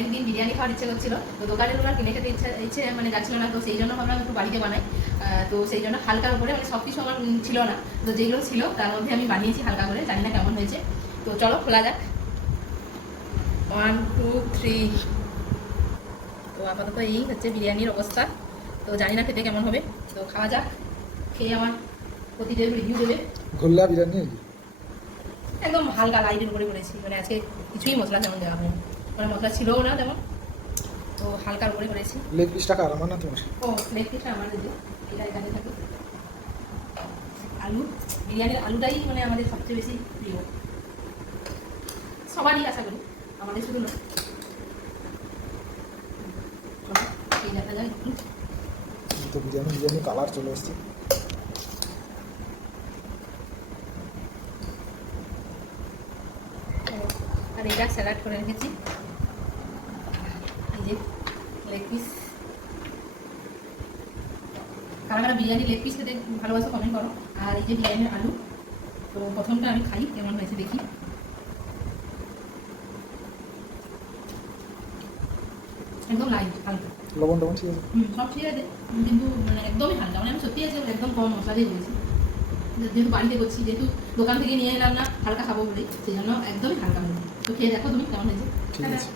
একদিন বিরিয়ানি খাওয়ার ইচ্ছে করছিল, তো দোকানের ওনার কিনে খেতে ইচ্ছে মানে যাচ্ছিল না, তো সেই জন্য ভাবলাম একটু বাড়িতে বানাই। তো সেই জন্য হালকার উপরে মানে সব কিছু আমার ছিল না, তো যেগুলো ছিল তার মধ্যে আমি বানিয়েছি হালকা করে, জানি না কেমন হয়েছে। তো চলো খোলা যাক। 1 2 3। তো আপাতত এই হচ্ছে বিরিয়ানির অবস্থা, তো জানি না খেতে কেমন হবে, তো খাওয়া যাক। খেয়ে আমার প্রতিদিন রিভিউ দেবে। গোল্লা বিরিয়ানি একদম হালকা লাইটের উপরে করেছি, মানে আজকে কিছুই মশলা তেমন দেওয়া হয়নি, মানে মশলা ছিলও না তেমন, তো হালকার উপরে করেছি। লেগ পিসটা কার, আমার না তোমার? ও লেগ পিসটা আমার, যে এটা এখানে থাকে। আলু, বিরিয়ানির আলুটাই মানে আমাদের সবচেয়ে বেশি প্রিয়, সবারই আশা করি, আমাদের শুধু না। এই দেখা যায় একটু। তো বিরিয়ানি কালার চলে এসছে। আর এটা স্যালাড করে রেখেছি, এই যে লেগ পিস। কারা কারা বিরিয়ানি লেগ পিস খেতে ভালোবাসো কমেন্ট করো। আর এই যে বিরিয়ানির আলু, তো প্রথমটা আমি খাই কেমন হয়েছে দেখি। একদম লাইট হালকা, লবণ টবণ ঠিক আছে? সব ঠিক আছে, কিন্তু মানে একদমই হালকা, মানে আমি সত্যি আছে একদম কম মশলা দিয়ে করেছি, যেহেতু বাড়িতে করছি, যেহেতু দোকান থেকে নিয়ে এলাম না হালকা খাবো বলে, সেই জন্য একদমই হালকা হয়েছে। তো খেয়ে দেখো তুমি কেমন হয়েছে। ঠিক আছে।